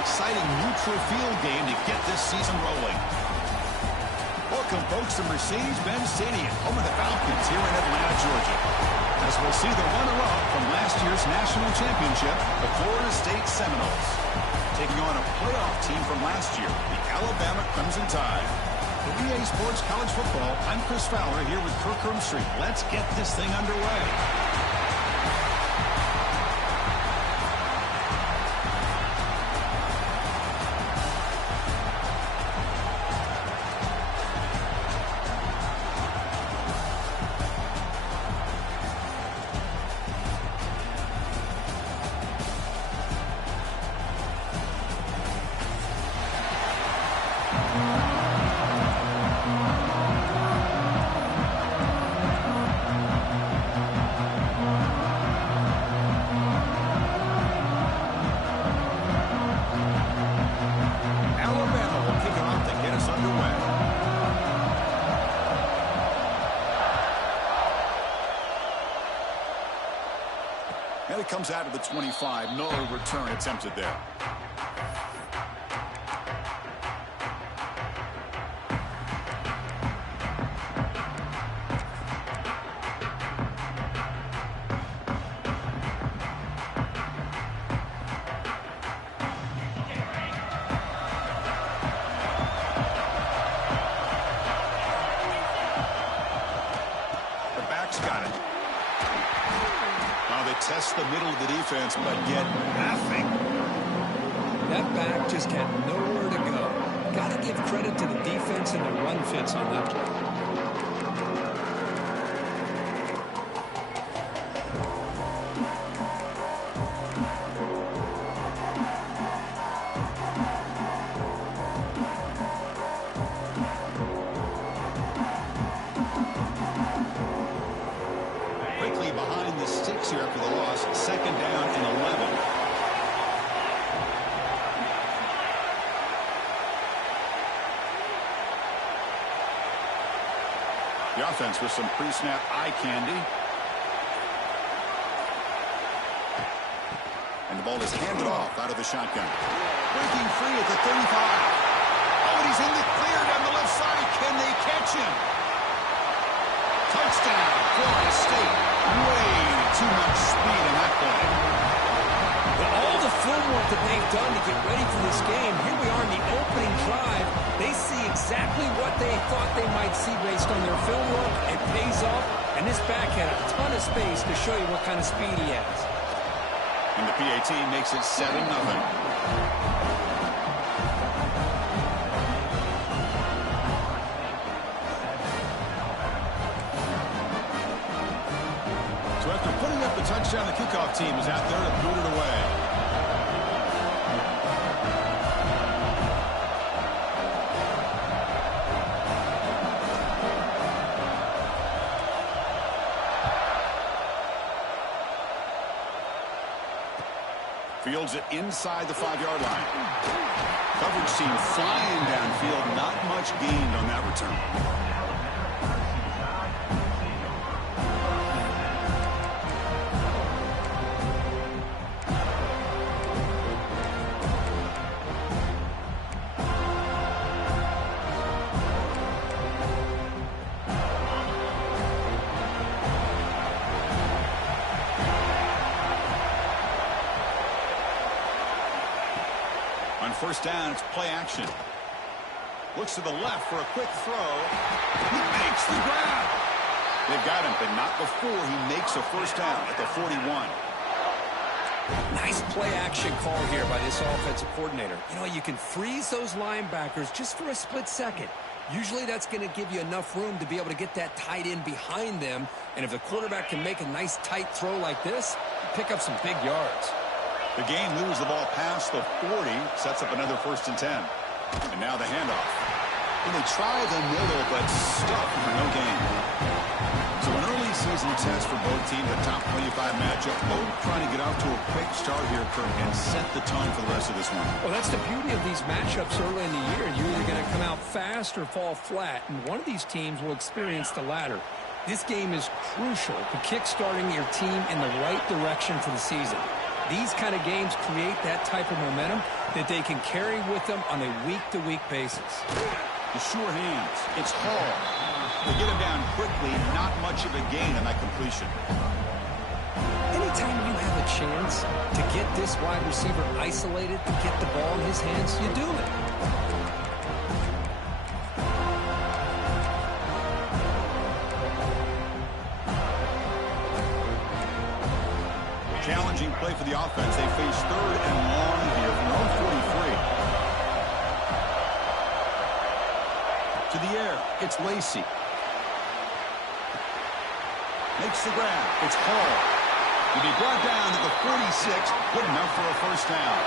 exciting neutral field game to get this season rolling. Welcome, folks, to Mercedes-Benz Stadium, home of the Falcons here in Atlanta, Georgia. As we'll see the runner-up from last year's national championship, the Florida State Seminoles, taking on a playoff team from last year, the Alabama Crimson Tide. For EA Sports College Football, I'm Chris Fowler here with Kirk Street. Let's get this thing underway. And it comes out of the 25. No return attempted there. The back's got it. They test the middle of the defense, but get nothing. That back just had nowhere to go. Got to give credit to the defense and the run fits on that play. Behind the sticks here after the loss. Second down and 11. The offense with some pre-snap eye candy. And the ball is handed off out of the shotgun. Breaking free at the 35. Oh, and he's in the clear down the left side. Can they catch him? Touchdown, Florida State. Way too much speed in that play. Well, all the film work that they've done to get ready for this game, here we are in the opening drive. They see exactly what they thought they might see based on their film work. It pays off, and this back had a ton of space to show you what kind of speed he has. And the PAT makes it 7-0. After putting up the touchdown, the kickoff team is out there to boot it away. Fields it inside the 5-yard line. Coverage team flying downfield. Not much gained on that return. On first down, it's play action. Looks to the left for a quick throw. He makes the grab. They've got him, but not before he makes a first down at the 41. Nice play action call here by this offensive coordinator. You know, you can freeze those linebackers just for a split second. Usually that's going to give you enough room to be able to get that tight end behind them. And if the quarterback can make a nice tight throw like this, pick up some big yards. The game moves the ball past the 40, sets up another 1st and 10. And now the handoff. And they try the middle, but stuck for no gain. So an early season test for both teams, a top 25 matchup. Both trying to get off to a quick start here, Kirk, and set the tone for the rest of this one. Well, that's the beauty of these matchups early in the year. You're either going to come out fast or fall flat, and one of these teams will experience the latter. This game is crucial to kick-starting your team in the right direction for the season. These kind of games create that type of momentum that they can carry with them on a week-to-week basis. The sure hands. It's Hall. They get him down quickly. Not much of a gain on that completion. Anytime you have a chance to get this wide receiver isolated, to get the ball in his hands, you do it. Challenging play for the offense. They face third and long here from their own 43. To the air. It's Lacy. Makes the grab. It's Hall. He'll be brought down to the 46. Good enough for a first down.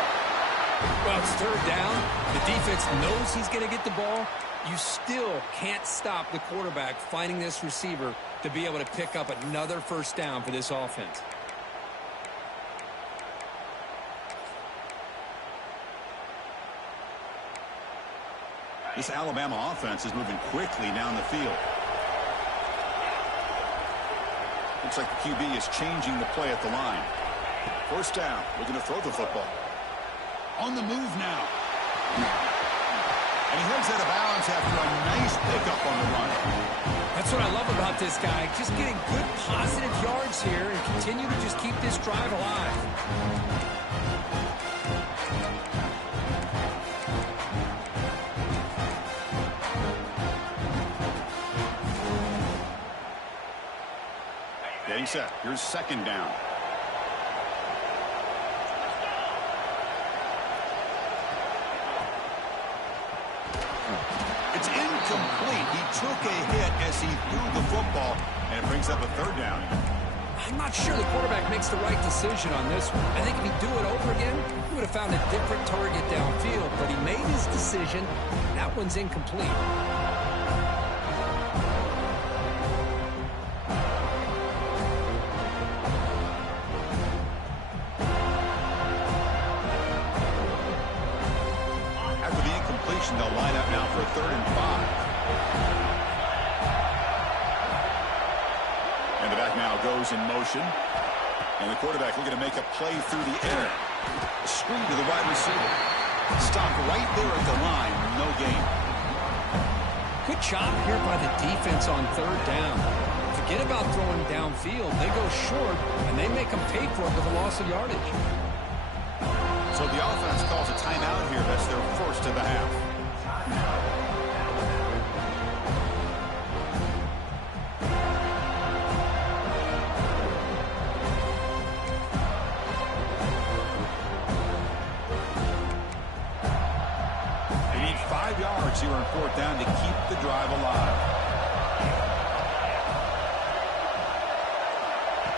Well, it's third down. The defense knows he's going to get the ball. You still can't stop the quarterback finding this receiver to be able to pick up another first down for this offense. This Alabama offense is moving quickly down the field. Looks like the QB is changing the play at the line. First down, looking to throw the football. On the move now. And he heads out of bounds after a nice pickup on the run. That's what I love about this guy. Just getting good positive yards here and continue to just keep this drive alive. Getting set. Here's second down. It's incomplete. He took a hit as he threw the football, and it brings up a third down. I'm not sure the quarterback makes the right decision on this one. I think if he'd do it over again, he would have found a different target downfield, but he made his decision. That one's incomplete. They'll line up now for a 3rd and 5. And the back now goes in motion. And the quarterback looking to make a play through the air. A screen to the wide receiver. Stop right there at the line. No gain. Good job here by the defense on 3rd down. Forget about throwing downfield. They go short, and they make them pay for it with a loss of yardage. So the offense calls a timeout here. That's their first of the half. They need 5 yards here on 4th down to keep the drive alive.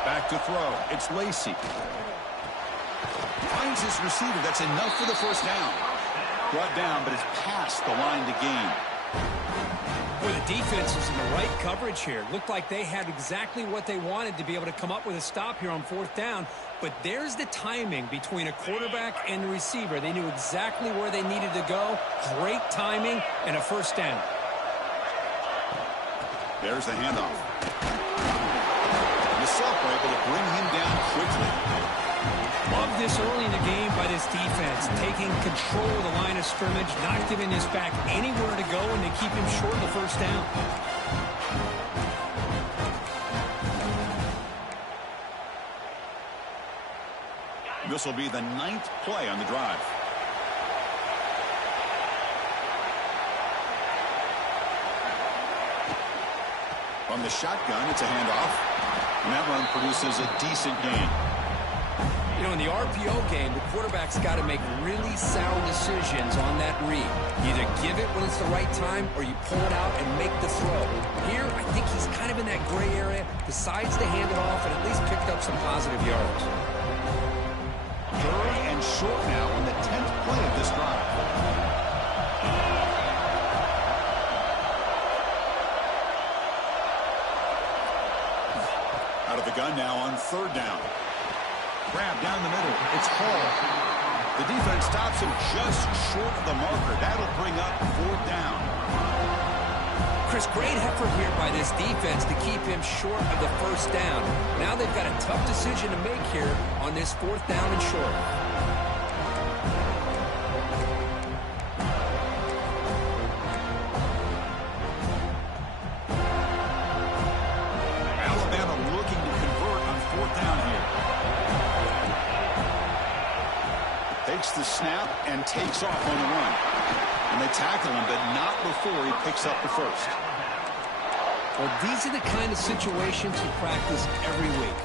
Back to throw. It's Lacy. Finds his receiver. That's enough for the first down. Brought down, but it's past the line to gain. Boy, the defense was in the right coverage here. Looked like they had exactly what they wanted to be able to come up with a stop here on 4th down. But there's the timing between a quarterback and the receiver. They knew exactly where they needed to go. Great timing and a first down. There's the handoff. The Sulphur able to bring him down quickly. Love this early in the game by this defense, taking control of the line of scrimmage, not giving this back anywhere to go, and they keep him short of the first down. This will be the 9th play on the drive. From the shotgun, it's a handoff, and that run produces a decent gain. You know, in the RPO game, the quarterback's got to make really sound decisions on that read. You either give it when it's the right time or you pull it out and make the throw. Here, I think he's kind of in that gray area, decides to hand it off and at least picked up some positive yards. 3rd and short now on the 10th play of this drive. Out of the gun now on 3rd down. Grab down the middle. It's Hall. The defense stops him just short of the marker. That'll bring up 4th down. Chris, great effort here by this defense to keep him short of the first down. Now they've got a tough decision to make here on this 4th down and short. Alabama looking to convert on 4th down here. Takes the snap and takes off on the run. And they tackle him, but not before he picks up the first. Well, these are the kind of situations you practice every week.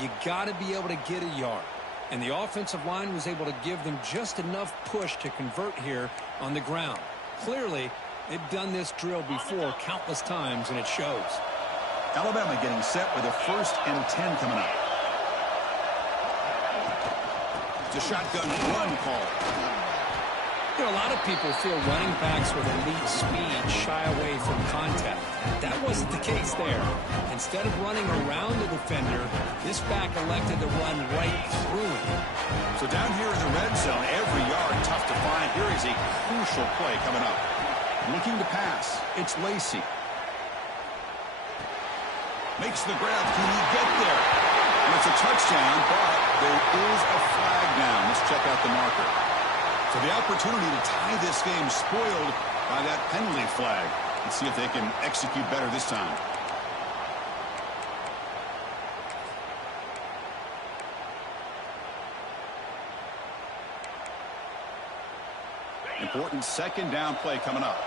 You got to be able to get a yard. And the offensive line was able to give them just enough push to convert here on the ground. Clearly, they've done this drill before countless times, and it shows. Alabama getting set with a 1st and 10 coming up. It's a shotgun run call. You know, a lot of people feel running backs with elite speed shy away from contact. That wasn't the case there. Instead of running around the defender, this back elected to run right through him. So down here in the red zone, every yard tough to find. Here is a crucial play coming up. Looking to pass. It's Lacy. Makes the grab. Can he get there? And it's a touchdown, but there is a flag down. Let's check out the marker. So the opportunity to tie this game spoiled by that penalty flag. Let's see if they can execute better this time. Important 2nd down play coming up.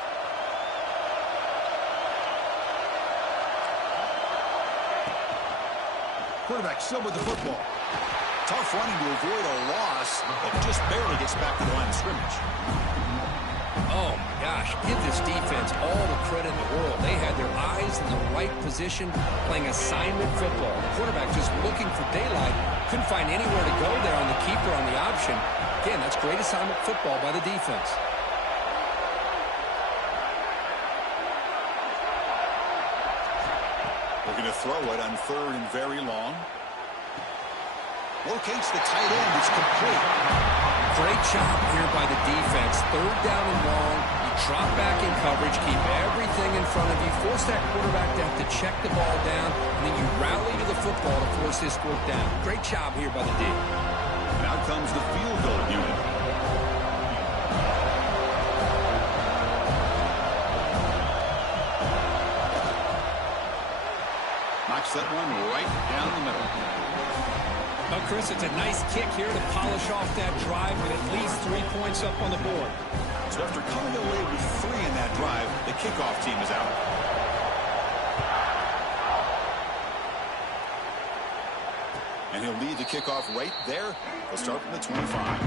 Quarterback still with the football. Tough running to avoid a loss, but just barely gets back to the line of scrimmage. Oh, my gosh. Give this defense all the credit in the world. They had their eyes in the right position, playing assignment football. The quarterback just looking for daylight. Couldn't find anywhere to go there on the keeper on the option. Again, that's great assignment football by the defense. Looking to throw it on 3rd and very long. Locates the tight end. It's complete. Great job here by the defense. 3rd down and long. You drop back in coverage, keep everything in front of you, force that quarterback to have to check the ball down, and then you rally to the football to force this 4th down. Great job here by the D. And out comes the field goal unit. Knocks that one right down the middle. Well, Chris, it's a nice kick here to polish off that drive with at least 3 points up on the board. So after coming away with 3 in that drive, the kickoff team is out. And he'll lead the kickoff right there. He'll start from the 25.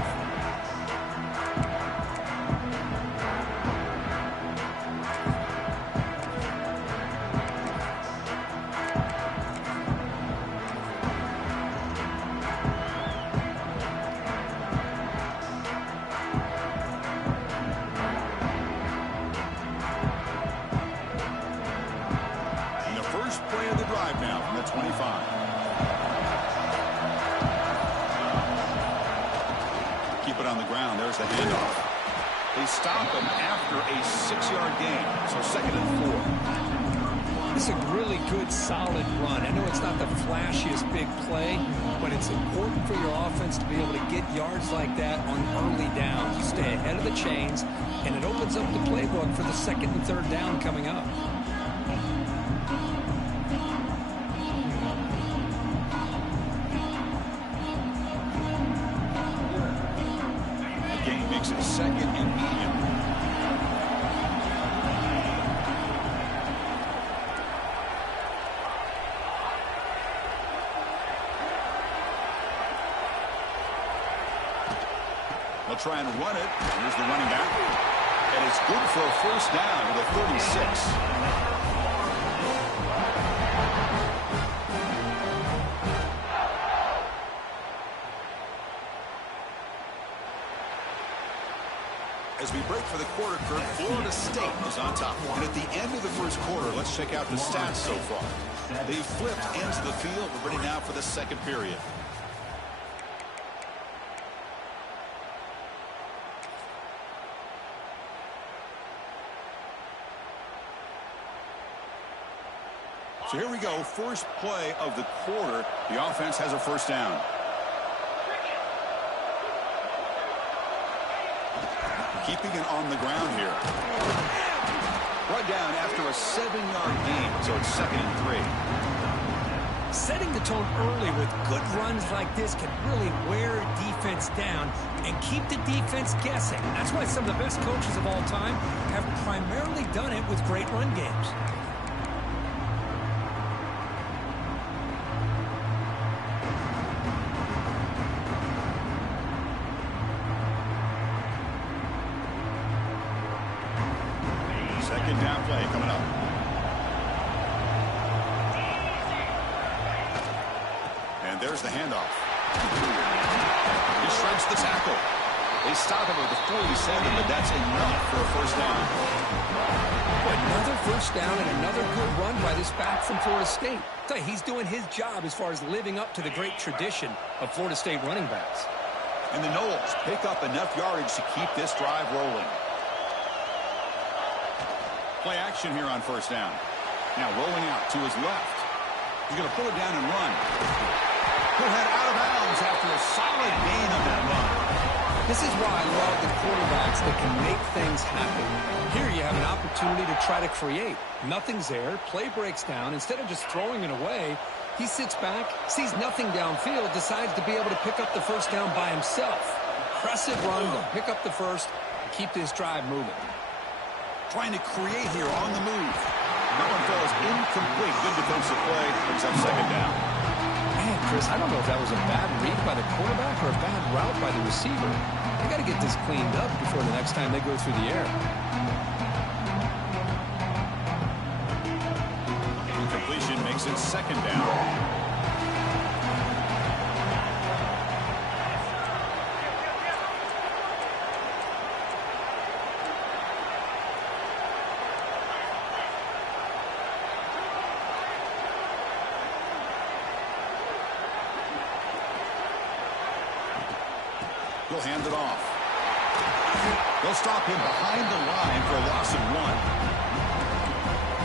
Now from the 25. Keep it on the ground. There's the handoff. They stop him after a 6-yard gain. So 2nd and 4. This is a really good, solid run. I know it's not the flashiest big play, but it's important for your offense to be able to get yards like that on early downs. You stay ahead of the chains, and it opens up the playbook for the 2nd and 3rd down coming up. Makes it 2nd and medium. They'll try and run it. Here's the running back. And it's good for a 1st down to the 36. As we break for the quarter, Kirk, Florida State is on top. And at the end of the 1st quarter, let's check out the stats so far. They've flipped ends of the field. We're ready now for the 2nd period. So here we go, first play of the quarter. The offense has a first down. Keeping it on the ground here. Brought down after a 7-yard gain, so it's 2nd and 3. Setting the tone early with good runs like this can really wear a defense down and keep the defense guessing. That's why some of the best coaches of all time have primarily done it with great run games. Second down play coming up. And there's the handoff. He shreds the tackle. They stop him at the 47, but that's enough for a first down. Another first down and another good run by this back from Florida State. Tell you, he's doing his job as far as living up to the great tradition of Florida State running backs. And the Noles pick up enough yardage to keep this drive rolling. Play action here on first down. Now rolling out to his left. He's going to pull it down and run. He'll head out of bounds after a solid gain on that run. This is why I love the quarterbacks that can make things happen. Here you have an opportunity to try to create. Nothing's there. Play breaks down. Instead of just throwing it away, he sits back, sees nothing downfield, decides to be able to pick up the first down by himself. Impressive run to pick up the first and keep this drive moving. Trying to create here on the move. That one falls incomplete. Good defensive play. Brings up second down. Man, Chris, I don't know if that was a bad read by the quarterback or a bad route by the receiver. They got to get this cleaned up before the next time they go through the air. Completion makes it second down. He'll hand it off. They'll stop him behind the line for a loss of 1.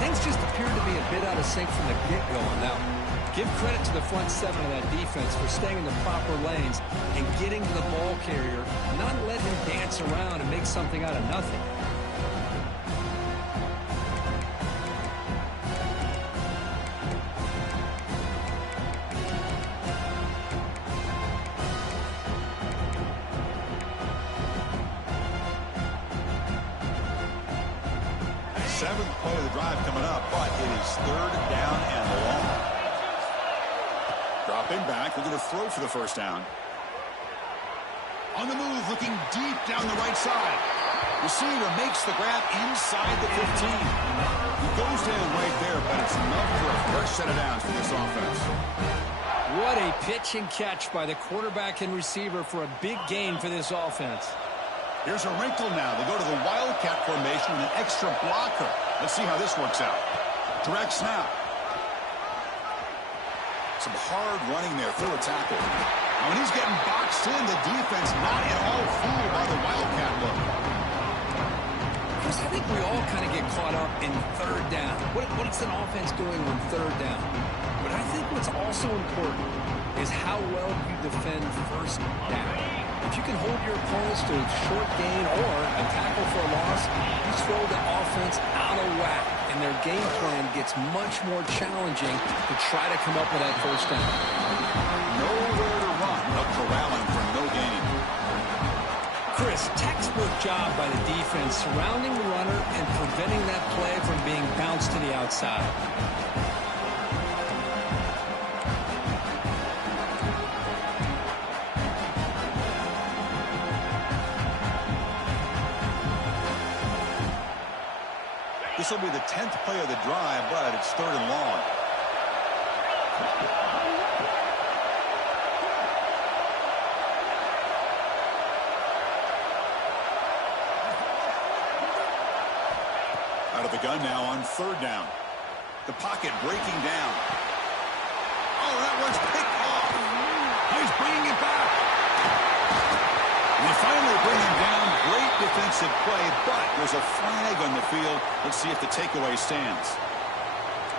Things just appear to be a bit out of sync from the get-go on that one. Give credit to the front seven of that defense for staying in the proper lanes and getting to the ball carrier, not letting him dance around and make something out of nothing. Seventh play of the drive coming up, but it is third down and long. Dropping back, looking to throw for the first down. On the move, looking deep down the right side. Receiver makes the grab inside the 15. He goes down right there, but it's enough for a fresh set of downs for this offense. What a pitch and catch by the quarterback and receiver for a big gain for this offense. Here's a wrinkle now. They go to the Wildcat formation with an extra blocker. Let's see how this works out. Direct snap. Some hard running there through a tackle. Now when he's getting boxed in, the defense not at all fooled by the Wildcat look. Chris, I think we all kind of get caught up in third down. What's an offense doing on third down? But I think what's also important is how well you defend first down. If you can hold your opponents to a short gain or a tackle for a loss, you throw the offense out of whack, and their game plan gets much more challenging to try to come up with that first down. Nowhere to run, but corralling for no gain. Chris, textbook job by the defense surrounding the runner and preventing that play from being bounced to the outside. This will be the 10th play of the drive, but it's third and long. Out of the gun now on third down. The pocket breaking down. Oh, that was picked off. He's bringing it back. And they finally bring him down. Great defensive play, but there's a flag on the field. Let's see if the takeaway stands.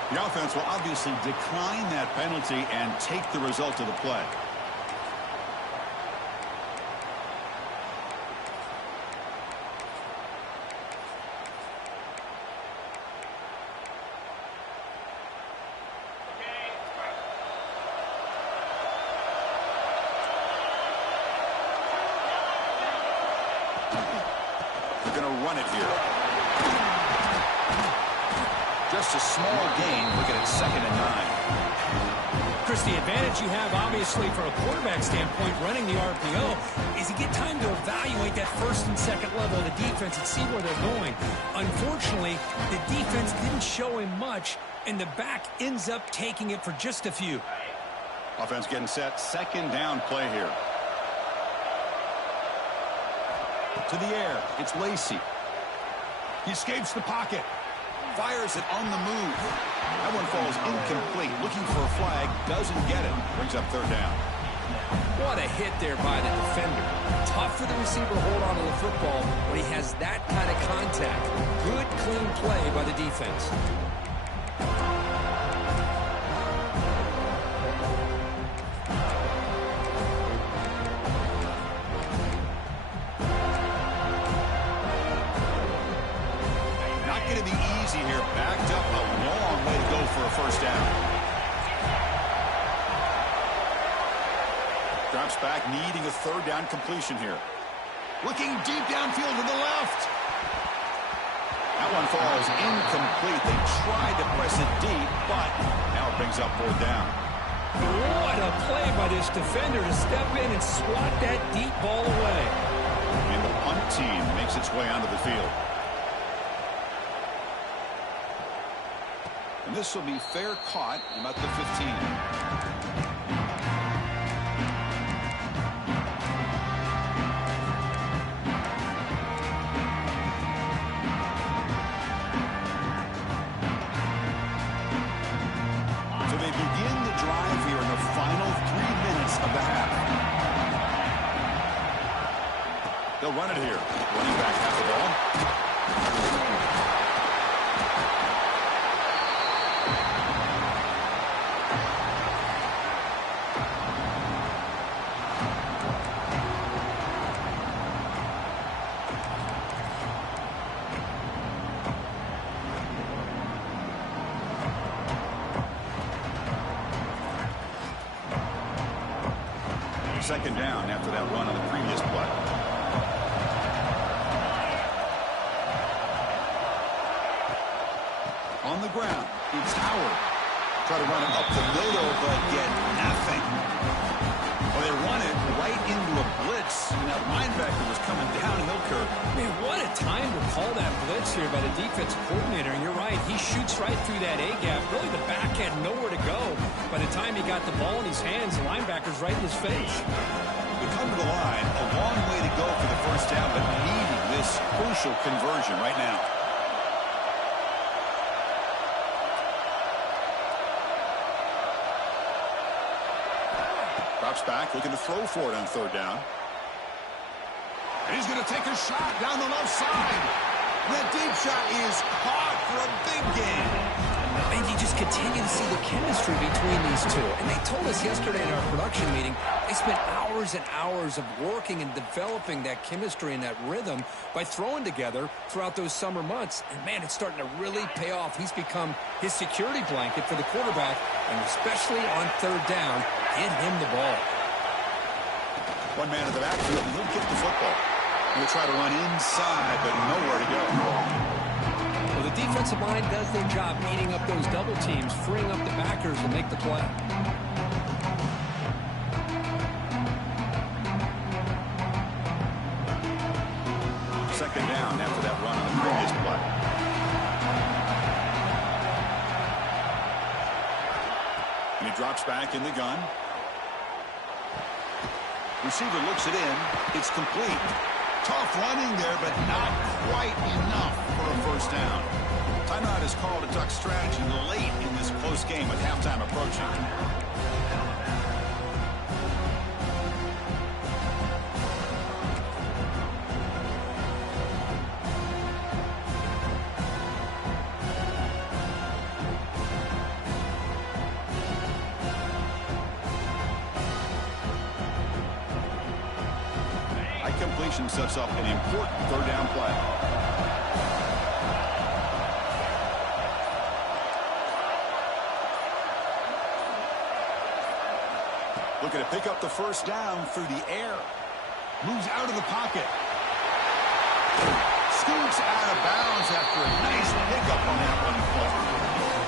The offense will obviously decline that penalty and take the result of the play. They're going to run it here. Just a small gain. Look at it, 2nd and 9. Chris, the advantage you have, obviously, from a quarterback standpoint, running the RPO, is you get time to evaluate that 1st and 2nd level of the defense and see where they're going. Unfortunately, the defense didn't show him much, and the back ends up taking it for just a few. Offense getting set. 2nd down play here. To the air. It's Lacey. He escapes the pocket. Fires it on the move. That one falls incomplete. Looking for a flag. Doesn't get it. Brings up 3rd down. What a hit there by the defender. Tough for the receiver to hold on to the football when he has that kind of contact. Good, clean play by the defense. Going to be easy here. Backed up a long way to go for a 1st down. Drops back, needing a 3rd down completion here. Looking deep downfield to the left. That one falls incomplete. They tried to press it deep, but now it brings up 4th down. What a play by this defender to step in and swat that deep ball away. And the punt team makes its way onto the field. And this will be fair caught about the 15. So they begin the drive here in the final 3 minutes of the half. They'll run it here. Running back has the ball. Second down after that run on the previous play. On the ground, it's Howard. Try to run it up the middle, but get nothing. Well, they run it right into a blitz, and that linebacker was coming downhill curve. Man, what a time to call that blitz here by the defensive coordinator. And you're right, he shoots right through that A-gap. Really, the back had nowhere to go. By the time he got the ball in his hands, the linebacker's right in his face. We come to the line, a long way to go for the 1st down, but needing this crucial conversion right now. Drops back, looking to throw for it on 3rd down. And he's going to take a shot down the left side. That deep shot is caught for a big gain. And you just continue to see the chemistry between these two. And they told us yesterday in our production meeting, they spent hours and hours of working and developing that chemistry and that rhythm by throwing together throughout those summer months. And, man, it's starting to really pay off. He's become his security blanket for the quarterback, and especially on 3rd down, get him the ball. One man in the backfield, and he'll get the football. He'll try to run inside, but nowhere to go. Well, the defensive line does their job eating up those double teams, freeing up the backers to make the play. Second down after that run on the previous play. And he drops back in the gun. Receiver looks it in. It's complete. Tough running there, but not quite enough for a 1st down. Timeout is called to duck strategy late in this close game with halftime approaching. formation sets up an important third down play. Looking to pick up the first down through the air. Moves out of the pocket. Scoots out of bounds after a nice pickup on that one play.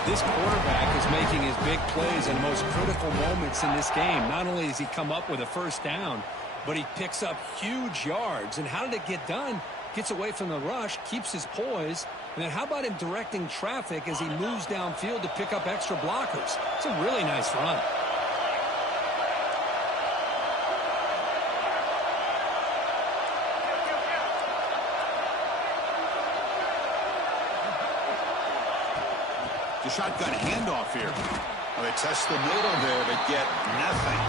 This quarterback is making his big plays in the most critical moments in this game. Not only does he come up with a first down, but he picks up huge yards. And how did it get done? Gets away from the rush, keeps his poise. And then how about him directing traffic as he moves downfield to pick up extra blockers? It's a really nice run. The shotgun handoff here. Well, they test the middle there, but get nothing.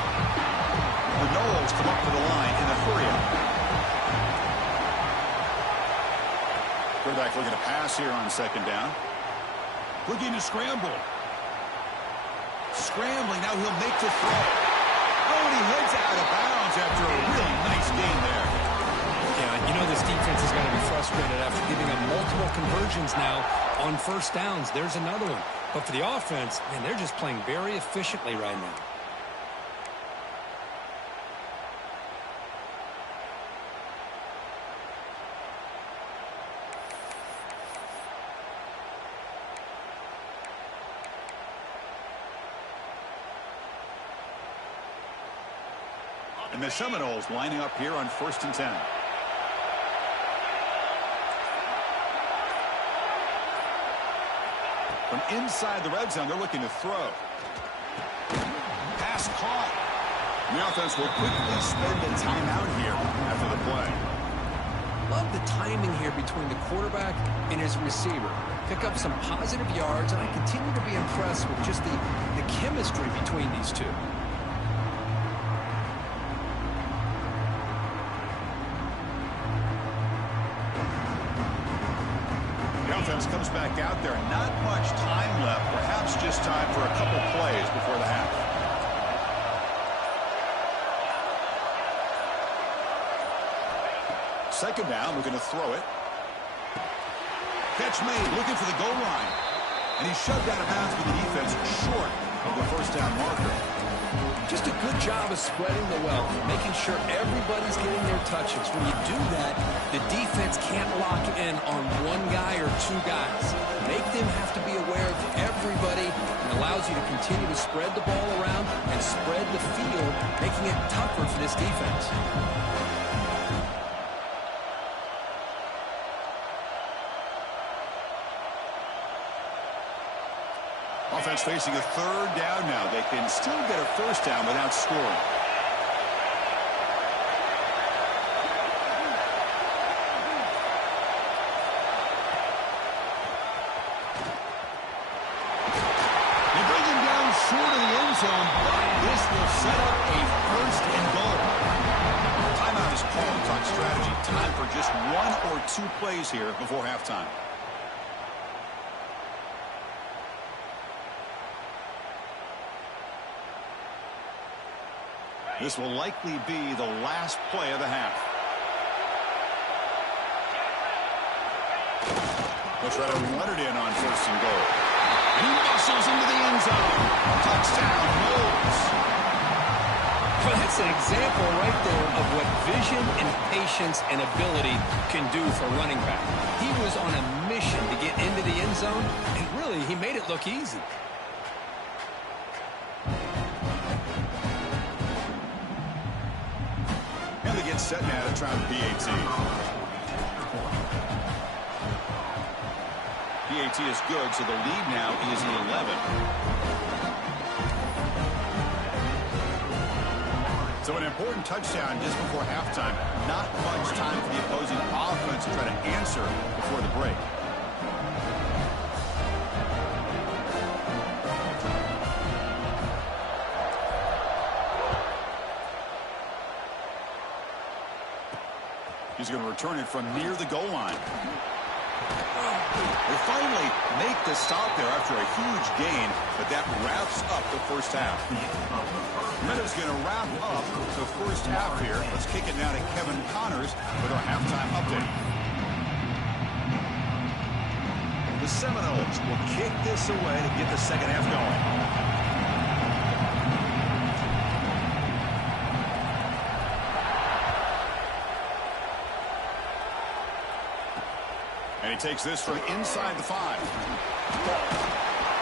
The Knowles come up to the line in the hurry-up. Quarterback looking to pass here on second down. Looking to scramble. Scrambling, now he'll make the throw. Oh, and he heads out of bounds after a really nice gain there. Yeah, you know this defense is going to be frustrated after giving up multiple conversions now on first downs. There's another one. But for the offense, man, they're just playing very efficiently right now. And the Seminoles lining up here on 1st and 10. From inside the red zone, they're looking to throw. Pass caught. The offense will quickly spend a timeout here after the play. Love the timing here between the quarterback and his receiver. Pick up some positive yards, and I continue to be impressed with just the chemistry between these two. Offense comes back out there. Not much time left. Perhaps just time for a couple plays before the half. Second down, looking to throw it. Catch made, looking for the goal line. And he's shoved out of bounds with the defense short of the first down marker. Just a good job of spreading the wealth, making sure everybody's getting their touches. When you do that, the defense can't lock in on one guy or two guys. Make them have to be aware of everybody and allows you to continue to spread the ball around and spread the field, making it tougher for this defense. Offense facing a third down now. They can still get a first down without scoring. They bring him down short of the end zone, but this will set up a first and goal. Timeout is called. Talk strategy. Time for just one or two plays here before halftime. This will likely be the last play of the half. They'll try to run it in on first and goal. And he muscles into the end zone. Touchdown, Knowles. Well, that's an example right there of what vision and patience and ability can do for a running back. He was on a mission to get into the end zone, and really, he made it look easy. Set now to try the PAT. PAT is good, so the lead now is 11. So an important touchdown just before halftime. Not much time for the opposing offense to try to answer before the break. He's going to return it from near the goal line. They finally make the stop there after a huge gain, but that wraps up the first half. Minutes going to wrap up the first half here. Let's kick it now to Kevin Connors with our halftime update. The Seminoles will kick this away to get the second half going. And he takes this from inside the 5.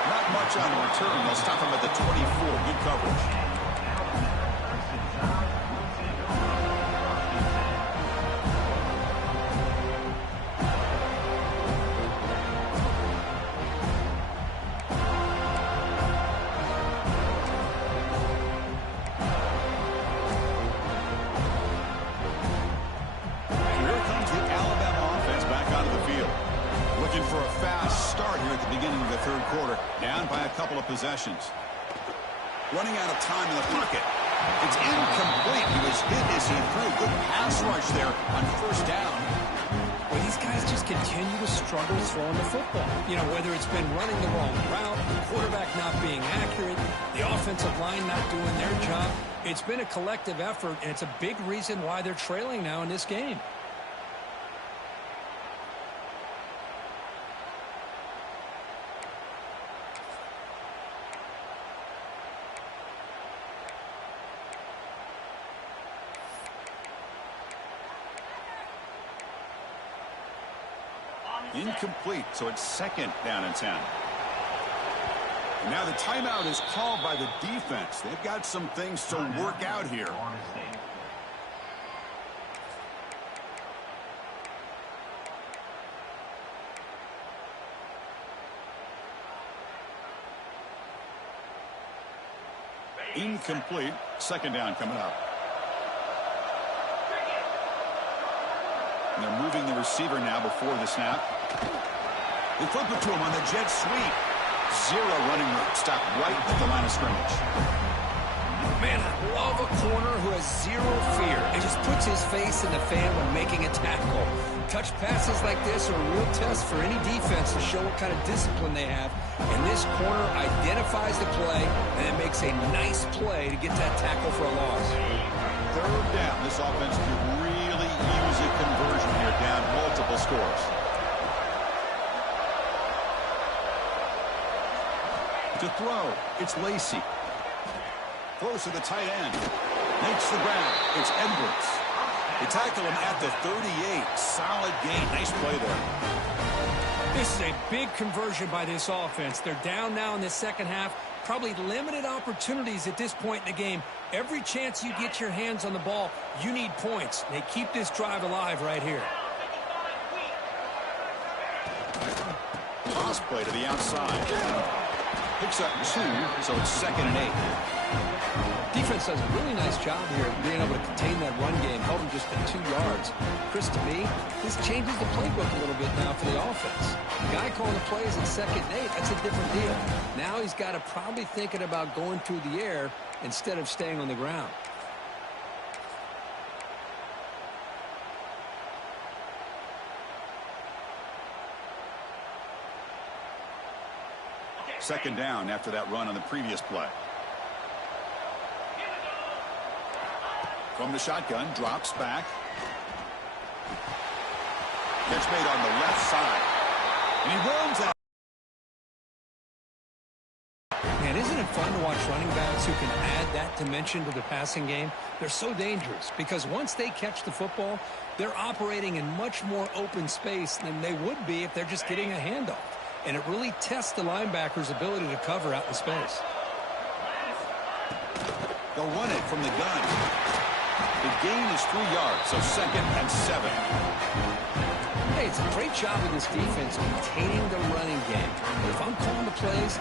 Not much on the return. They'll stop him at the 24. Good coverage. For a fast start here at the beginning of the third quarter, down by a couple of possessions. Running out of time in the pocket. It's incomplete. He was hit as he threw. Good pass rush there on first down. Well, these guys just continue to struggle throwing the football. You know, whether it's been running the wrong route, the quarterback not being accurate, the offensive line not doing their job. It's been a collective effort, and it's a big reason why they're trailing now in this game. Incomplete, so it's second down and 10. And now the timeout is called by the defense. They've got some things to work out here. Incomplete, second down coming up. And they're moving the receiver now before the snap. They flip it to him on the jet sweep. Zero running room. Stop right at the line of scrimmage. Man, I love a corner who has zero fear and just puts his face in the fan when making a tackle. Touch passes like this are a real test for any defense to show what kind of discipline they have. And this corner identifies the play and then makes a nice play to get that tackle for a loss. Third down. This offense could really use a conversion here, down multiple scores. To throw, it's Lacey. Throws to the tight end. Makes the grab. It's Edwards. They tackle him at the 38. Solid gain. Nice play there. This is a big conversion by this offense. They're down now in the second half. Probably limited opportunities at this point in the game. Every chance you get your hands on the ball, you need points. They keep this drive alive right here. Toss play to the outside. Picks up 2, so it's second and 8. Defense does a really nice job here of being able to contain that run game, held him just at 2 yards. Chris, to me, this changes the playbook a little bit now for the offense. The guy calling the plays at second and 8, that's a different deal. Now he's got to probably thinking about going through the air instead of staying on the ground. Second down after that run on the previous play. From the shotgun, drops back. Catch made on the left side. And he runs out. Man, isn't it fun to watch running backs who can add that dimension to the passing game? They're so dangerous because once they catch the football, they're operating in much more open space than they would be if they're just getting a handoff. And it really tests the linebacker's ability to cover out in space. They'll run it from the gun. The gain is 3 yards, so second and 7. Hey, it's a great job of this defense containing the running game. But if I'm calling the plays,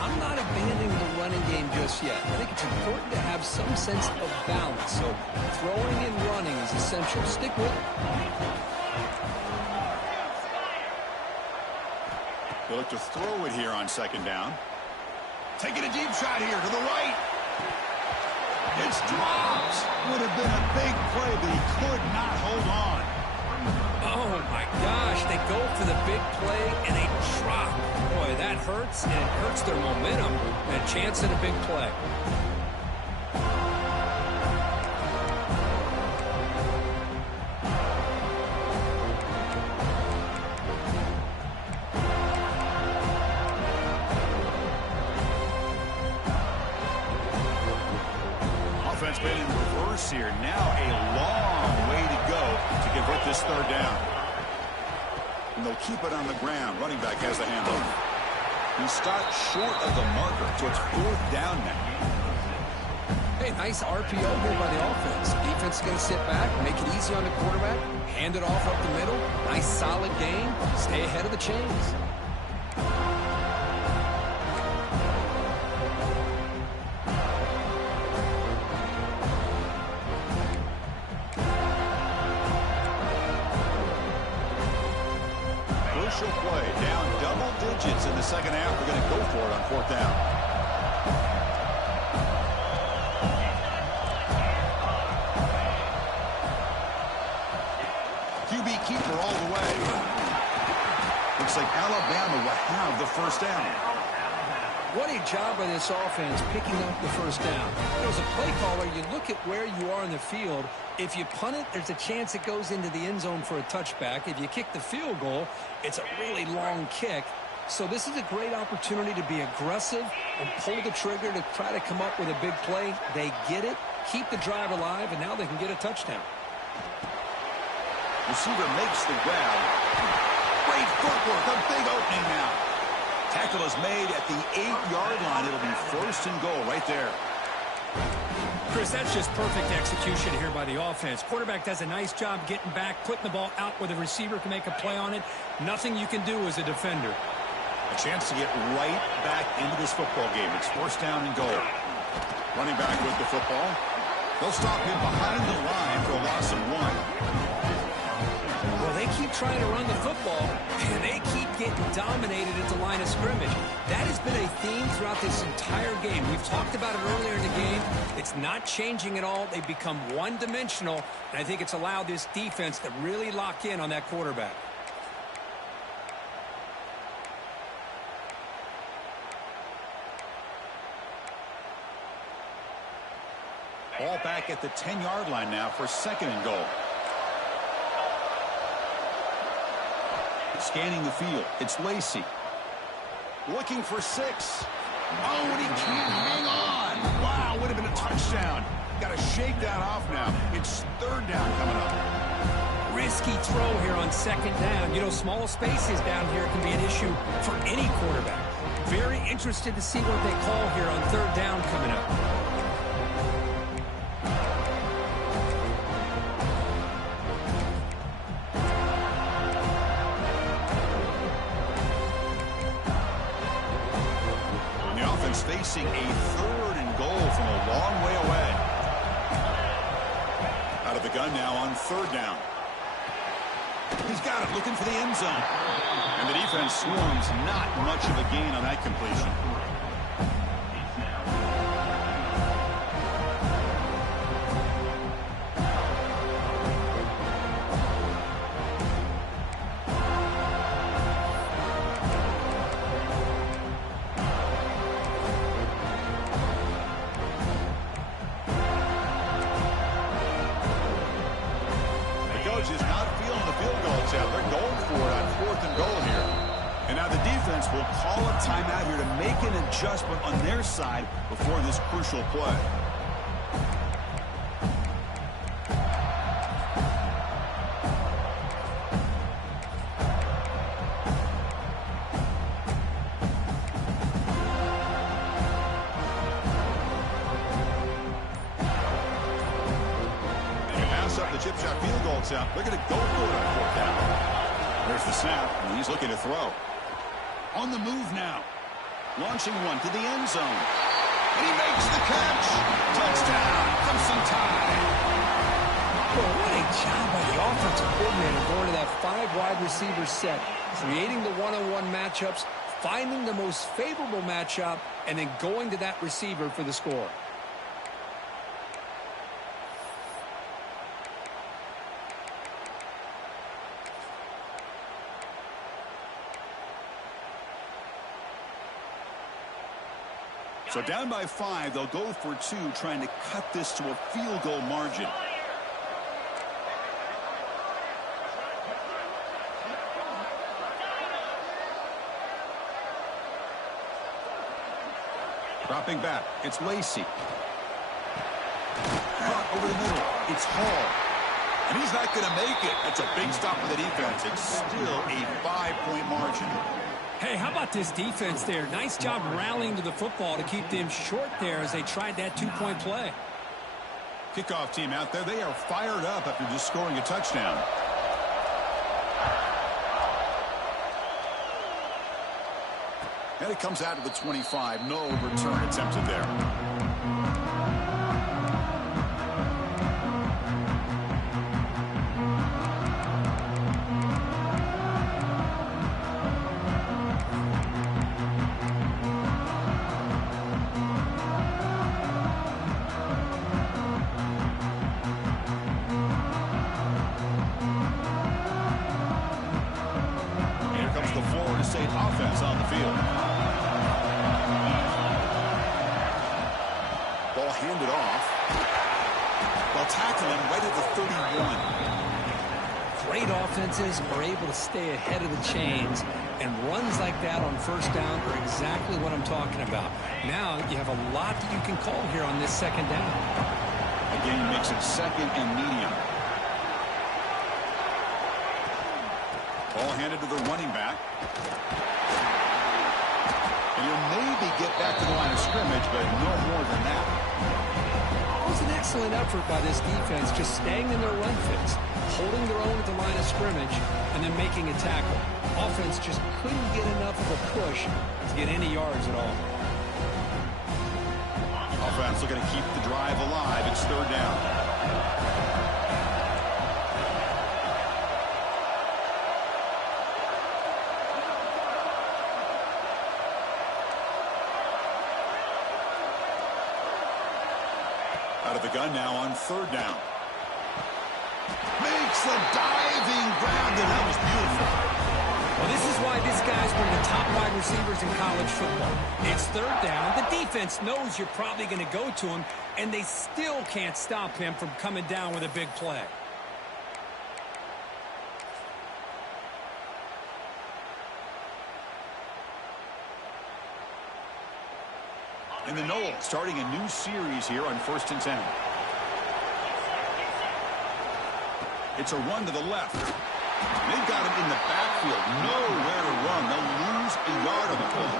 I'm not abandoning the running game just yet. I think it's important to have some sense of balance. So throwing and running is essential. Stick with it. They look to throw it here on second down. Taking a deep shot here to the right. It's dropped. Would have been a big play, but he could not hold on. Oh, my gosh. They go for the big play, and they drop. Boy, that hurts, and it hurts their momentum and a chance at a big play. Offense been in reverse here. Now a long way to go to convert this third down. And they'll keep it on the ground. Running back has the handle. He stopped short of the marker, so it's fourth down now. Hey, nice RPO here by the offense. Defense is going to sit back, make it easy on the quarterback, hand it off up the middle. Nice solid game. Stay ahead of the chains. Crucial play. Down double digits in the second half. They're going to go for it on fourth down. QB keeper all the way. Looks like Alabama will have the first down. What a job by this offense picking up the first down. As a play caller, you look at where you are in the field. If you punt it, there's a chance it goes into the end zone for a touchback. If you kick the field goal, it's a really long kick. So this is a great opportunity to be aggressive and pull the trigger to try to come up with a big play. They get it, keep the drive alive, and now they can get a touchdown. Receiver makes the grab. Great footwork, a big opening now. Tackle is made at the 8-yard line. It'll be first and goal right there. Chris, that's just perfect execution here by the offense. Quarterback does a nice job getting back, putting the ball out where the receiver can make a play on it. Nothing you can do as a defender. A chance to get right back into this football game. It's first down and goal. Running back with the football. They'll stop him behind the line for a loss of 1. Well, they keep trying to run the football, and they keep getting dominated at the line of scrimmage. That has been a theme throughout this entire game. We've talked about it earlier in the game. It's not changing at all. They've become one-dimensional, and I think it's allowed this defense to really lock in on that quarterback. Ball back at the 10-yard line now for second and goal. Scanning the field. It's Lacey. Looking for 6. Oh, and he can't hang on. Wow, would have been a touchdown. Got to shake that off now. It's third down coming up. Risky throw here on second down. You know, small spaces down here can be an issue for any quarterback. Very interested to see what they call here on third down coming up. Facing a third and goal from a long way away. Out of the gun now on third down. He's got it, looking for the end zone. And the defense swarms, not much of a gain on that completion. Is not feeling the field goal attempt. They're going for it on fourth and goal here. And now the defense will call a timeout here to make an adjustment on their side before this crucial play. Chip shot field goal attempt. They're going to go for it on fourth down. There's the snap, and he's looking to throw. On the move now. Launching one to the end zone. And he makes the catch. Touchdown. Crimson Tide. Well, what a job by the offensive coordinator going to that 5-wide receiver set, creating the one-on-one matchups, finding the most favorable matchup, and then going to that receiver for the score. So down by 5, they'll go for 2, trying to cut this to a field goal margin. Dropping back, it's Lacey. Over the middle, it's Hall. And he's not going to make it. That's a big stop for the defense. It's still a 5-point margin. Hey, how about this defense there? Nice job rallying to the football to keep them short there as they tried that 2-point play. Kickoff team out there, they are fired up after just scoring a touchdown. And it comes out to the 25. No return attempted there. Offense on the field. Ball handed off. They'll tackle him right at the 31. Great offenses are able to stay ahead of the chains, and runs like that on first down are exactly what I'm talking about. Now you have a lot that you can call here on this second down. Again, he makes it second and medium. Ball handed to the running back. And he'll maybe get back to the line of scrimmage, but no more than that. It was an excellent effort by this defense, just staying in their run fits, holding their own at the line of scrimmage, and then making a tackle. Offense just couldn't get enough of a push to get any yards at all. Offense looking to keep the drive alive. It's third down. Out of the gun now on third down. Makes a diving grab, and that was beautiful. Well, this is why this guy's one of the top wide receivers in college football. It's third down. The defense knows you're probably going to go to him, and they still can't stop him from coming down with a big play. And the Noles starting a new series here on 1st and 10. It's a run to the left. They've got him in the backfield. Nowhere to run. They'll lose a yard on the play.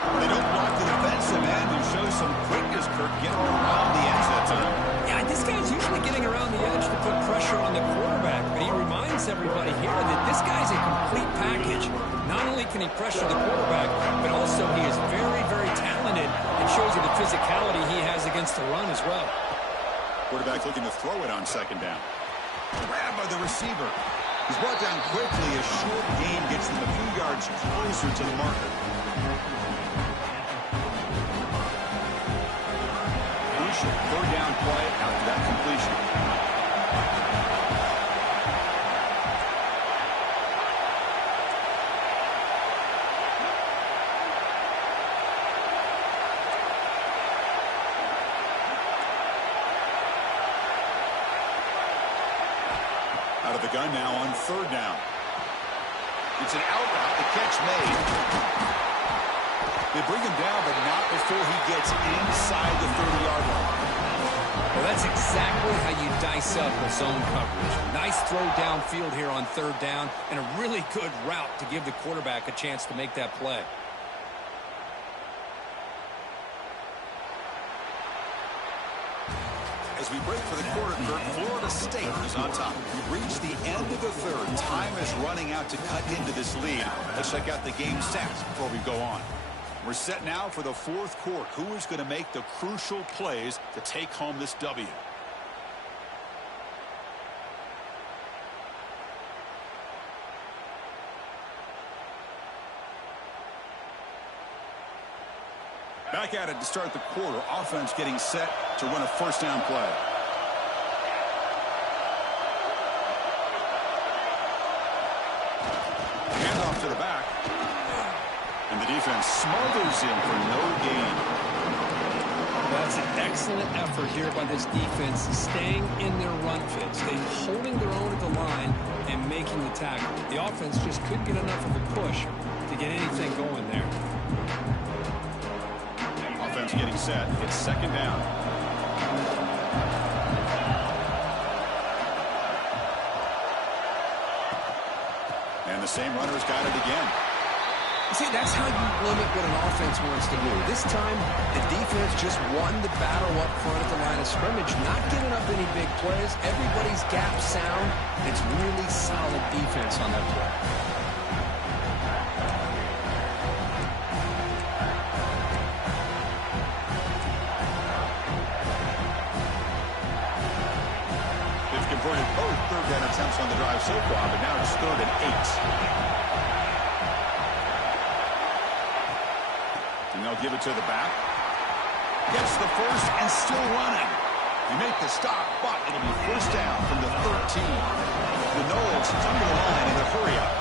They don't block the defensive end and show some quickness, Kirk, getting around the edge that time. Yeah, this guy's usually getting around the edge to put pressure on the quarterback, but he reminds everybody here that this guy's a complete package. Not only can he pressure the quarterback, but also he is very, very talented and shows you the physicality he has against the run as well. Quarterback looking to throw it on second down. Grabbed by the receiver. He's brought down quickly. A short gain gets them a few yards closer to the marker. Crucial third down play after that completion. Out of the gun now on third down. It's an out route, the catch made. They bring him down, but not before he gets inside the 30-yard line. Well, that's exactly how you dice up a zone coverage. Nice throw downfield here on third down, and a really good route to give the quarterback a chance to make that play. As we break for the quarter, Kirk, Florida State is on top. We've reached the end of the third. Time is running out to cut into this lead. Let's check out the game stats before we go on. We're set now for the fourth quarter. Who is going to make the crucial plays to take home this W? Back at it to start the quarter. Offense getting set to run a first down play. Handoff to the back. And the defense smothers him for no gain. That's an excellent effort here by this defense, staying in their run fit, staying holding their own at the line and making the tackle. The offense just couldn't get enough of a push to get anything going there. Offense getting set. It's second down. And the same runner's got it again. See, that's how you limit what an offense wants to do. This time, the defense just won the battle up front at the line of scrimmage, not giving up any big plays. Everybody's gap sound. It's really solid defense on that play. They've converted both third down attempts on the drive so far, but now it's 3rd and 8. And they'll give it to the back. Gets the first and still running. You make the stop, but it'll be first down from the 13. The Knowles come to the line in a hurry up.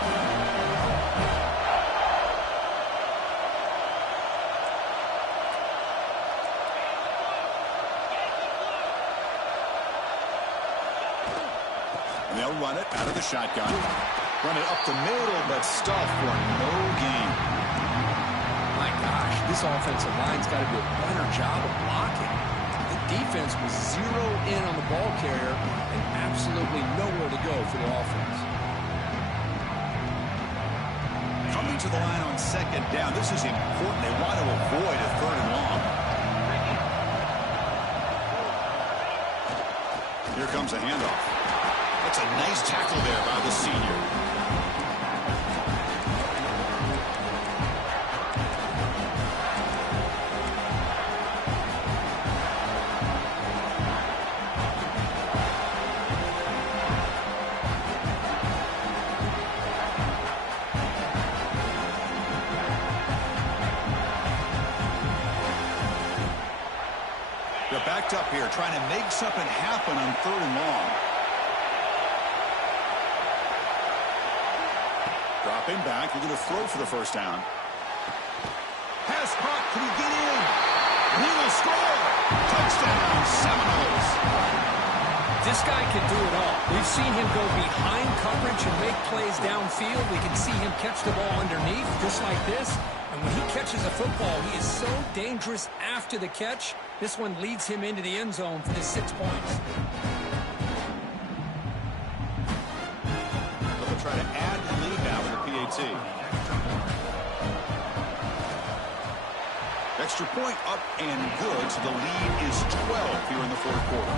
And they'll run it out of the shotgun. Run it up the middle, but stuffed for no gain. My gosh, this offensive line's got to do a better job of blocking. The defense was zeroed in on the ball carrier and absolutely nowhere to go for the offense. Coming to the line on second down. This is important. They want to avoid a 3rd and long. Here comes a handoff. That's a nice tackle there by the senior. They're backed up here, trying to make something happen on 3rd and long. Dropping back, they're going to throw for the first down. Pass caught, can he get in? And he will score! Touchdown, Seminoles! This guy can do it all. We've seen him go behind coverage and make plays downfield. We can see him catch the ball underneath, just like this. And when he catches a football, he is so dangerous after the catch. This one leads him into the end zone for the 6 points. They'll try to add the lead now with the PAT. Extra point up and good, so the lead is 12 here in the 4th quarter.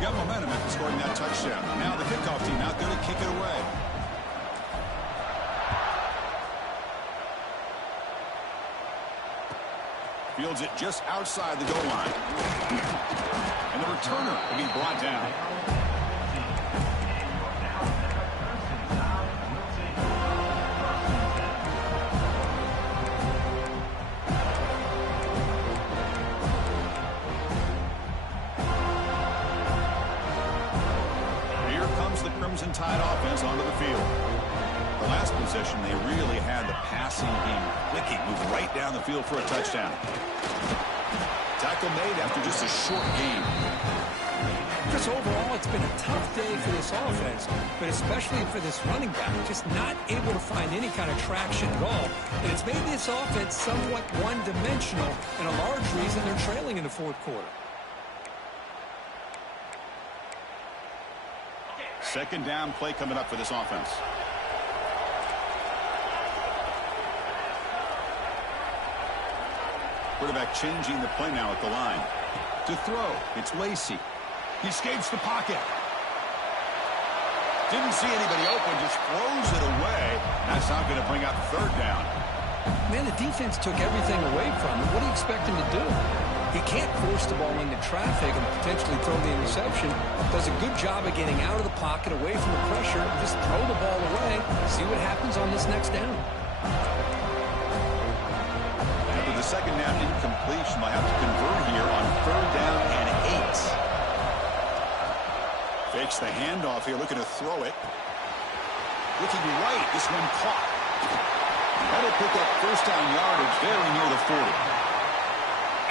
Got momentum after scoring that touchdown. Now the kickoff team out there to kick it away. Fields it just outside the goal line. And the returner will be brought down. Here comes the Crimson Tide offense onto the field. The last possession, they really had the passing game clicking, moved right down the field for a touchdown. Tackle made after just a short game. Chris, overall, it's been a tough day for this offense, but especially for this running back, just not able to find any kind of traction at all. And it's made this offense somewhat one-dimensional, and a large reason they're trailing in the 4th quarter. Second down play coming up for this offense. Quarterback changing the play now at the line. To throw, it's Lacey. He escapes the pocket. Didn't see anybody open, just throws it away. That's not going to bring up 3rd down. Man, the defense took everything away from him. What do you expect him to do? He can't force the ball into traffic and potentially throw the interception. Does a good job of getting out of the pocket, away from the pressure, just throw the ball away, see what happens on this next down. After the second down incompletion, they'll have to convert here on 3rd down and 8. Fakes the handoff here, looking to throw it. Looking right, this one caught. That'll pick up first down yardage very near the 40.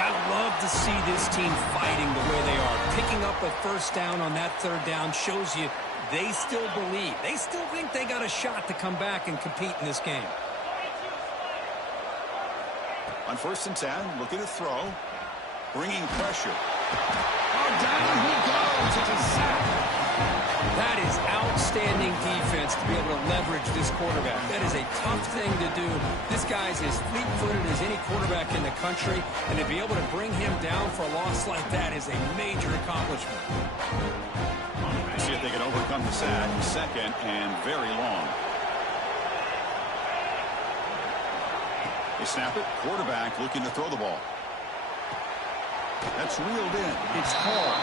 I love to see this team fighting the way they are. Picking up a first down on that third down shows you they still believe. They still think they got a shot to come back and compete in this game. On 1st and 10, looking to throw. Bringing pressure. Oh, down he goes. It's a sack. That is outstanding defense to be able to leverage this quarterback. That is a tough thing to do. This guy's as fleet-footed as any quarterback in the country, and to be able to bring him down for a loss like that is a major accomplishment. See if they can overcome the sack. 2nd and very long. They snap it. Quarterback looking to throw the ball. That's reeled in. It's called.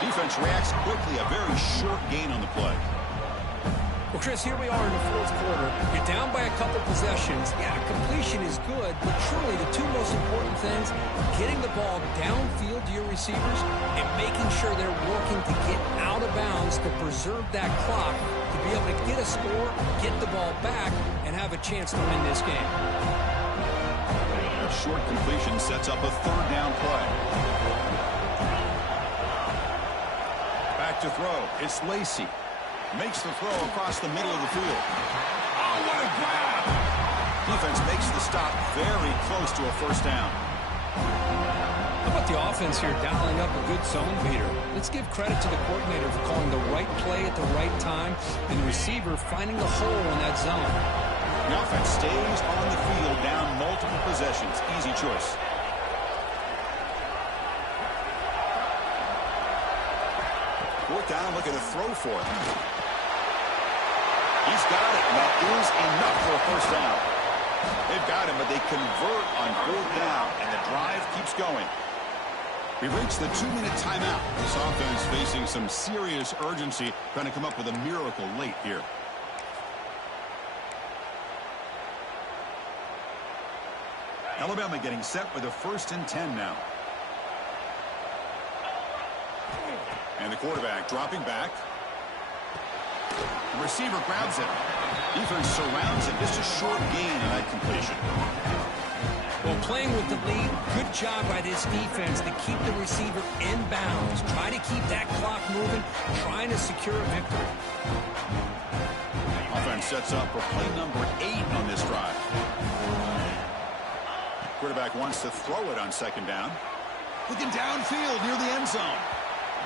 Defense reacts quickly. A very short gain on the play. Well, Chris, here we are in the 4th quarter. You're down by a couple possessions. Yeah, completion is good, but truly the two most important things, getting the ball downfield to your receivers and making sure they're working to get out of bounds to preserve that clock, to be able to get a score, get the ball back, and have a chance to win this game. A short completion sets up a 3rd down play. Back to throw. It's Lacy. Makes the throw across the middle of the field. Oh, what a grab! Defense makes the stop very close to a first down. How about the offense here dialing up a good zone beater? Let's give credit to the coordinator for calling the right play at the right time and the receiver finding the hole in that zone. The offense stays on the field down multiple possessions. Easy choice. Fourth down, looking to throw for it. He's got it. That is enough for a first down. They've got him, but they convert on 4th down, and the drive keeps going. We've reached the 2-minute timeout. This offense facing some serious urgency, trying to come up with a miracle late here. Alabama getting set with a 1st and 10 now. And the quarterback dropping back. The receiver grabs it. Defense surrounds him. Just a short gain on that completion. Well, playing with the lead, good job by this defense to keep the receiver in bounds. Try to keep that clock moving, trying to secure a victory. Offense sets up for play number 8 on this drive. Quarterback wants to throw it on 2nd down. Looking downfield near the end zone.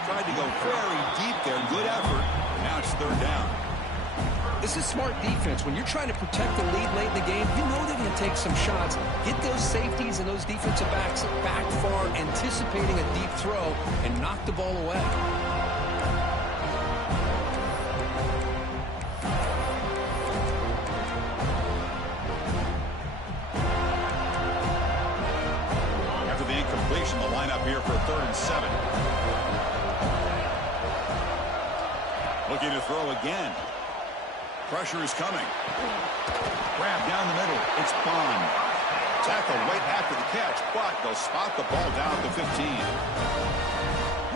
Tried to go very deep there. Good effort. Now it's 3rd down. This is smart defense. When you're trying to protect the lead late in the game, you know they're going to take some shots. Get those safeties and those defensive backs back far, anticipating a deep throw, and knock the ball away. After the incompletion, the lineup here for 3rd and 7. Looking to throw again. Pressure is coming. Grab down the middle. It's Bond. Tackle right after the catch, but they'll spot the ball down at the 15.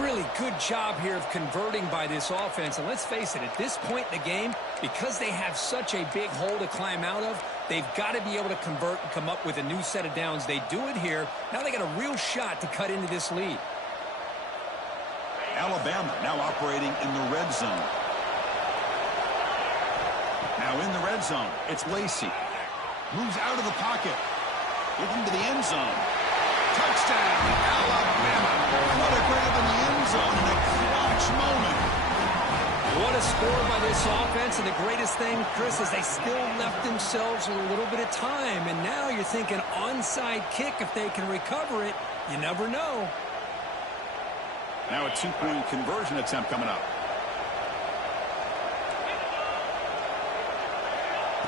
Really good job here of converting by this offense. And let's face it, at this point in the game, because they have such a big hole to climb out of, they've got to be able to convert and come up with a new set of downs. They do it here. Now they got a real shot to cut into this lead. Alabama now operating in the red zone. Now in the red zone, it's Lacy. Moves out of the pocket. Looking to the end zone. Touchdown, Alabama. What a grab in the end zone in a clutch moment. What a score by this offense. And the greatest thing, Chris, is they still left themselves with a little bit of time. And now you're thinking onside kick, if they can recover it. You never know. Now a 2-point conversion attempt coming up.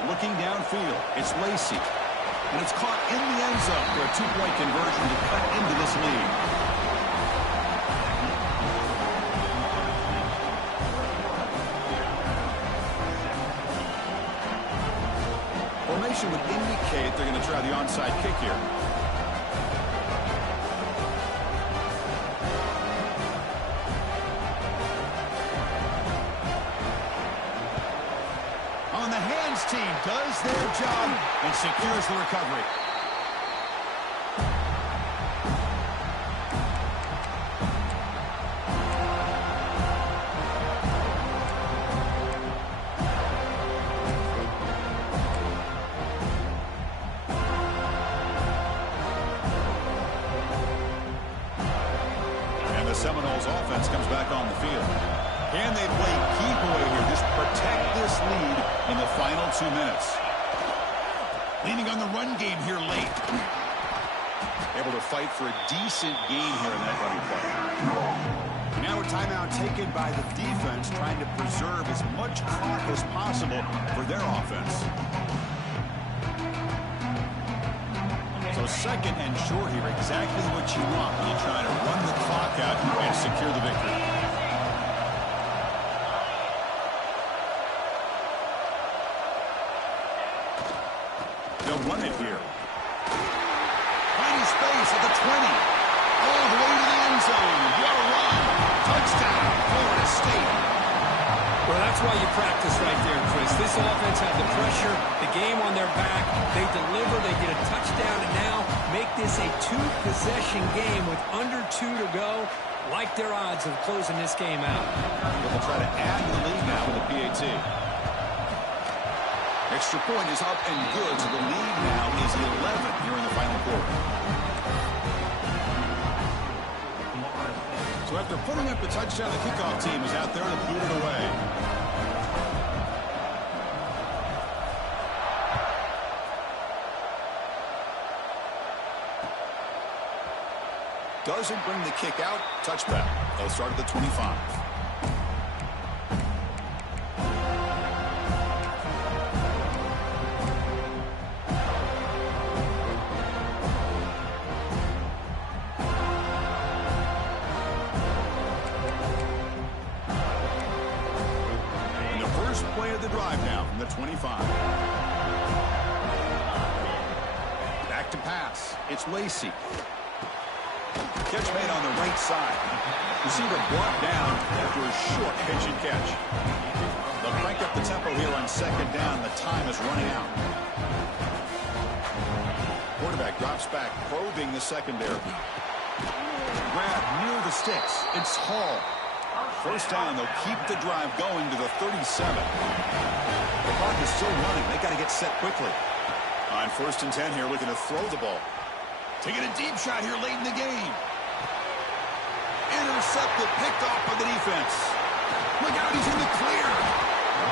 Looking downfield, it's Lacy. And it's caught in the end zone for a 2-point conversion to cut into this lead. Formation would indicate they're going to try the onside kick here. On the defense team does their job and secures the recovery. Seminoles offense comes back on the field. Can they play keep away here? Just protect this lead in the final 2 minutes. Leaning on the run game here late. Able to fight for a decent gain here in that running play. Now a timeout taken by the defense, trying to preserve as much clock as possible for their offense. So second and short here, exactly what you want when you try to run the clock out and secure the victory. They'll run it here. Finding space at the 20. All the way to the end zone. What a run. Touchdown, Florida State. Well, that's why you practice right there, Chris. This offense had the pressure, the game on their back. They deliver, they get a touchdown, and now make this a two-possession game with under 2 to go. Like their odds of closing this game out. They'll try to add to the lead now with a PAT. Extra point is up and good, so the lead now is 11 here in the final quarter. So after putting up the touchdown, the kickoff team is out there to boot it away. Doesn't bring the kick out. Touchback. They'll start at the 25. And the first play of the drive now from the 25. Back to pass. It's Lacey. Catch made on the right side. Receiver brought down after a short pitch and catch. They'll crank up the tempo here on second down. The time is running out. Quarterback drops back, probing the secondary. Grab near the sticks. It's Hall. First down, they'll keep the drive going to the 37. The clock is still running. They got to get set quickly. On 1st and 10 here, looking to throw the ball. Taking a deep shot here late in the game. Intercepted, picked off by the defense. Look out, he's in the clear.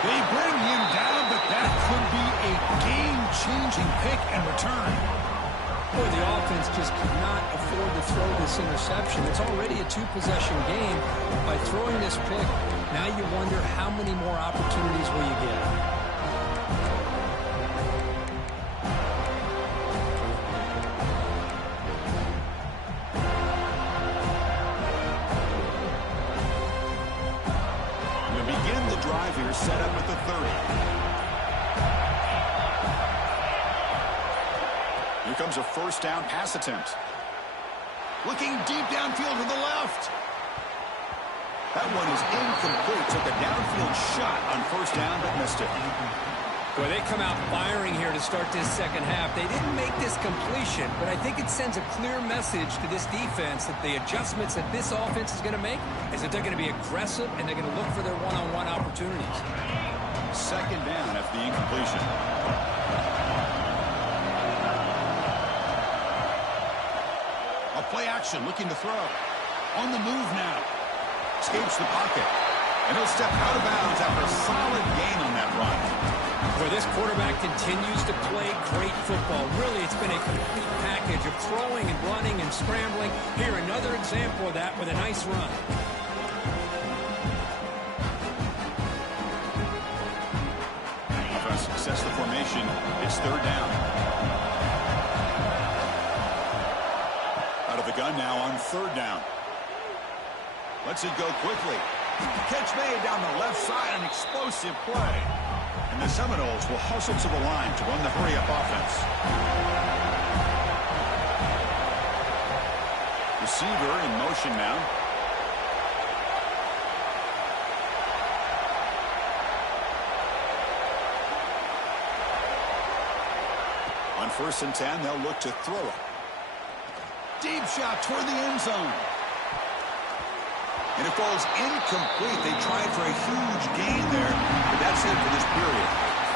They bring him down, but that could be a game-changing pick and return. Boy, the offense just cannot afford to throw this interception. It's already a two-possession game. By throwing this pick, now you wonder how many more opportunities will you get. Drive here set up at the 30. Here comes a first down pass attempt. Looking deep downfield to the left. That one is incomplete. Took a downfield shot on first down, but missed it. Boy, they come out firing here to start this second half. They didn't make this completion, but I think it sends a clear message to this defense that the adjustments that this offense is going to make is that they're going to be aggressive and they're going to look for their one-on-one opportunities. Second down after the incompletion. A play action, looking to throw. On the move now. Escapes the pocket. And he'll step out of bounds after a solid gain on that run. Where this quarterback continues to play great football. Really, it's been a complete package of throwing and running and scrambling. Here, another example of that with a nice run. Offense success the formation. It's third down. Out of the gun now on third down. Lets it go quickly. Catch made down the left side, an explosive play. And the Seminoles will hustle to the line to run the hurry-up offense. Receiver in motion now. On 1st and 10, they'll look to throw it. Deep shot toward the end zone. And it falls incomplete. They tried for a huge gain there, but that's it for this period.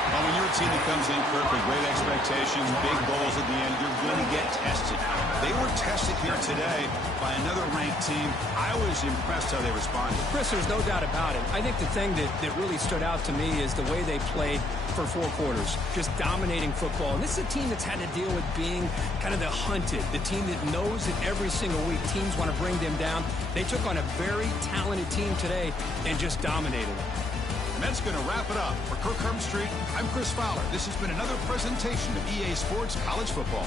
Well, when you're a team that comes in, Kirk, with great expectations, big goals at the end, you're going to get tested. They were tested here today by another ranked team. I was impressed how they responded. Chris, there's no doubt about it. I think the thing that really stood out to me is the way they played for 4 quarters, just dominating football. And this is a team that's had to deal with being kind of the hunted, the team that knows that every single week teams want to bring them down. They took on a very talented team today and just dominated them. And that's going to wrap it up. For Kirk Street, I'm Chris Fowler. This has been another presentation of EA Sports College Football.